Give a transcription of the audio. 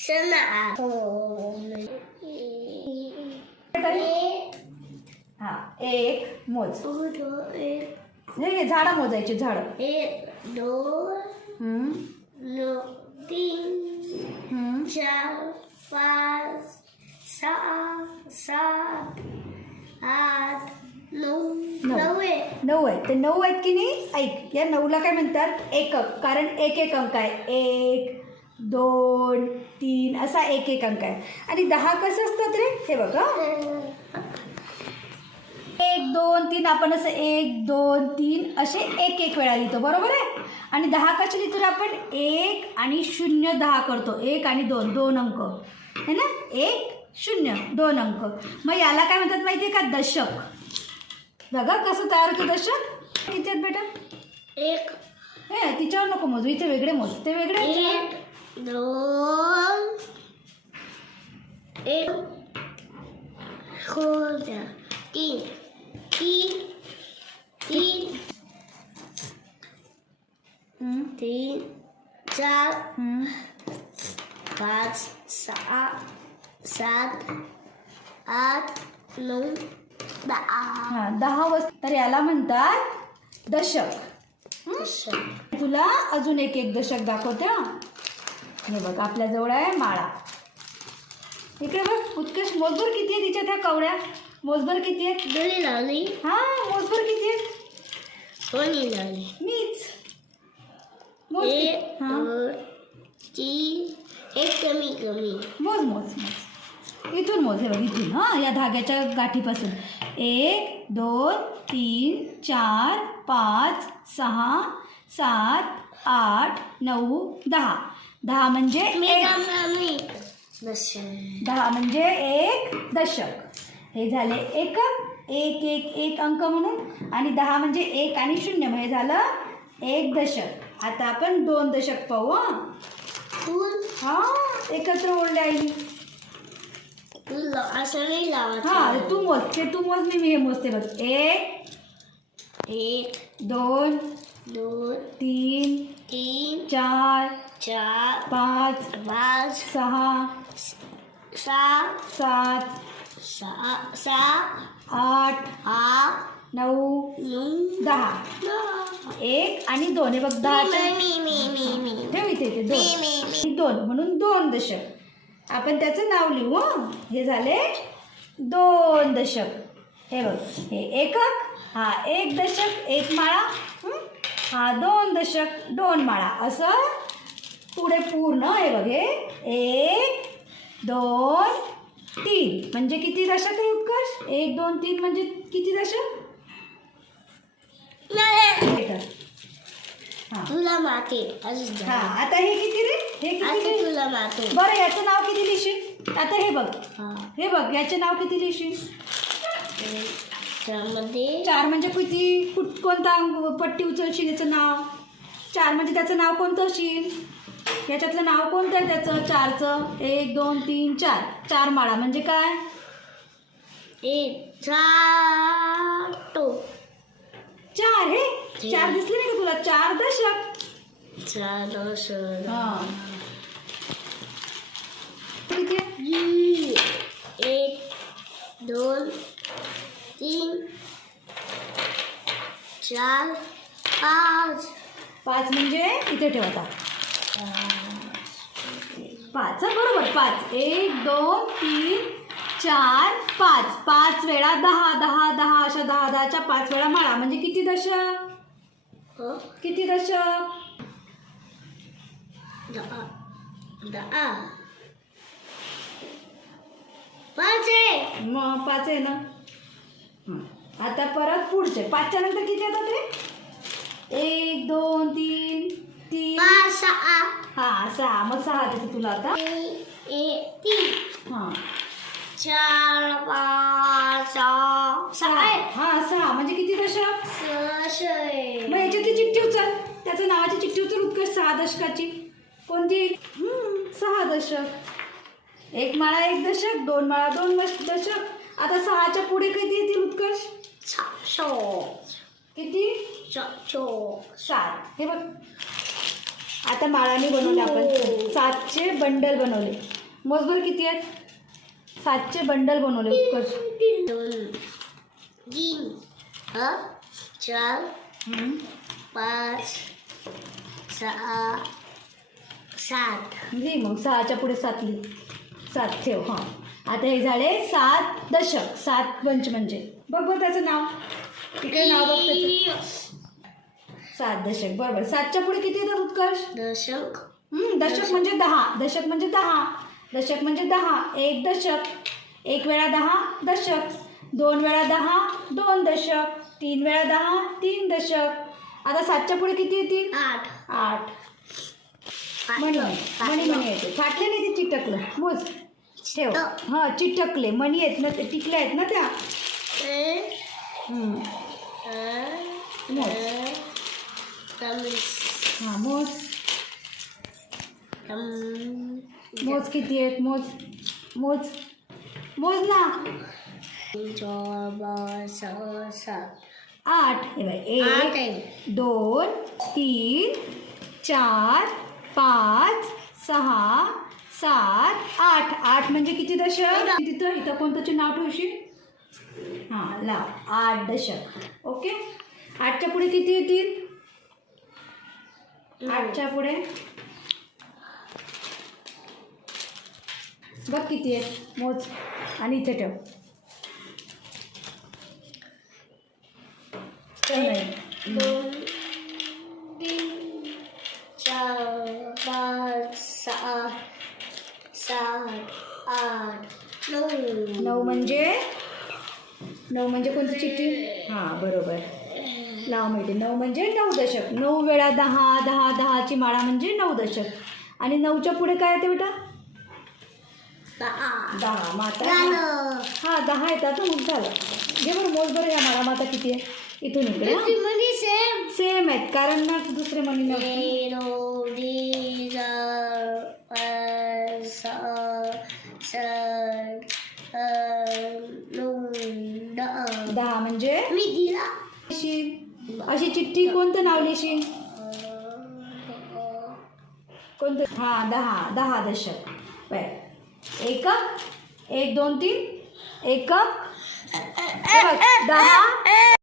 सना हा एक मोज. हे झाडं मोजायची झाडं. 1 2 3 4 5 6 7 8 9 9 आहेत. ते 9 आहेत की नाही. ऐक, या 9ला काय म्हणतात एकक, कारण एक एक अंक आहे. 1 2 3 असा एक एक अंक आहे. आणि 10 कसं असतात रे, हे बघा 1 2 3 आपण असं 1 2 3 असे एक एक वेळा लिहितो, बरोबर आहे. आणि 10 कसे लिहितो रे आपण, 1 आणि 0 10 करतो. 1 आणि 2 2 अंक है ना. 1 0 2 अंक. मग याला काय म्हणतात माहिती आहे का, दशक. बघा कसं तयार होतं दशक. किती आहेत बेटा, 1 हे तिच्यावर नको मोजू, इथे वेगळे मोज, ते वेगळे. 1 2 1 3 4 5 6 7 8 9 10. हां 10 वस्तू. तर याला म्हणतात दशक. तुला अजून एक एक दशक दाखवते. हे बघ आपल्याजवळ आहे माळा. इकडे बघ उत्कर्ष, मोजभर किती आहे तिच्या त्या कवड्या, मोजभर किती आहेत. दोन्ही लावली. हां मोजभर किती आहेत. कोणी लावली. मीच मोज. 1 हां 2 3 एक कमी मोज मोज मोज इथून मोज. हे बघ इथून. हां या धाग्याच्या गाठीपासून 1 2 3 4 5 6 7 8 9 10. 10 म्हणजे 10 म्हणजे एक दशक. हे झाले एकक, एक एक एक अंक म्हणून. आणि 10 म्हणजे 1 आणि 0 म्हणजे झालं एक दशक. आता आपण 2 दशक पाहू. हां एकत्र ओढले आईने. असं नाही लावत. हां तू मोज, ते तू मोज, मी हे मोजते बघ. 1 2 3 4 5 6 7 8 9 10. 1 आणि 2 हे बघ 10. ठेव इथे 2 म्हणून 2 दशक. आपण त्याचं नाव लिहू. हे झाले 2 दशक. हे बघ हे एकक, हा 1 दशक 1 माळा, हा 2 दशक 2 माळा. असं पुढे पूर्ण. हे बघ हे 1 2 3 म्हणजे किती दशक आहे उत्कर्ष. 1 2 3 म्हणजे किती दशक. तुला माते. हा आता हे किती रे, हे किती. तुला माते. बरं याचं नाव किती लिहिशील. आता हे बघ, हे बघ याचे नाव किती लिहिशील. 4 म्हणजे किती, कोणता पट्टी उचलशील याचं नाव. 4 म्हणजे त्याचं नाव कोणतं असेल, याच्यातलं नाव कोणतं आहे त्याचं 4चं. 1 2 3 4 4 माळा म्हणजे काय. 4 हे 4 दिसले नाही का तुला. 4 दशक. 4 दशक. हां किती. 1 2 3 4 5 5 म्हणजे इथे ठेव आता. 5 बरोबर. 5 1 2 3 4 5 5 वेळा 10 10 10 अशा 10 10च्या 5 वेळा माळा म्हणजे किती दशक. किती दशक. 10 5 आहे. मग 5 आहे ना. आता परत पुढचे 5च्या नंतर किती येतात रे. 1 2 3 3 5 6 हां 6. मग 6 देते तुला आता. 3 हां 4 5 6 हां 6 म्हणजे किती दशक. 6. मग याच्यातली चिठ्ठी उचल, त्याचं नावाची चिठ्ठी उचल उत्कर्ष. 6 दशकाची कोणती. 6 दशक. 1 माळा 1 दशक, 2 माळा 2 दशक. आता 6च्या पुढे किती येतील उत्कर्ष. 7. किती. 7. 7. हे बघ आता माळाने बनवले आपण 7चे बंडल बनवले. मोजभर किती आहेत? 7चे बंडल बनवले उत्कर्ष. 2 3 4 5 6 7. लिही मग 6च्या पुढे 7 लिही. 7 ठेव. हां आता हे झाले 7 दशक. 7 पंच म्हणजे बघ त्याचं नाव तिकडे नाव बघ त्याचं. 7 दशक बरोबर. 7च्या पुढे किती येतात उत्कर्ष? दशक. दशक म्हणजे 10. दशक म्हणजे 10. दशक म्हणजे 10. 1 दशक. 1 वेळा 10 दशक. 2 वेळा 10 2 दशक. 3 वेळा 10 3 दशक. आता 7च्या पुढे किती येतील? 8. मणी येते. फाटले नाही ते चिटकलं. मोज ठेव. हां चिटकले मणी आहेत ना ते टिकल्या आहेत ना त्या. मोज. हां मोज. मोज किती आहेत? मोज ना. 8. हे बघ 1 2 3 4 5 6 7 8. 8 म्हणजे किती दशक? इथं कोणतं नाव ठेवशील? हां लाव 8 दशक. ओके. 8च्या पुढे किती येतील? 8च्या पुढे बघ किती आहेत? मोज आणि इथे ठेव. 2 3 4 5 6 7 8 9. 9 म्हणजे कोणती चिठ्ठी? हां बरोबर लाव माहिती. 9 म्हणजे 9 दशक. 9 वेळा 10 10 10ची माळा म्हणजे 9 दशक. आणि 9च्या पुढे काय येते बेटा? 10. माता हां 10 येतात ना. मग झालं. घे बरं मोज बरं या माळा. माता किती आहे? इथून इकडे सेम आहेत कारण ना दुसरे मणी नसते. 10 म्हणजे अशी चिठ्ठी कोणतं नाव लिहिशील? कोणतं? हां 10 दशक. एकक 1 2 3 एकक 10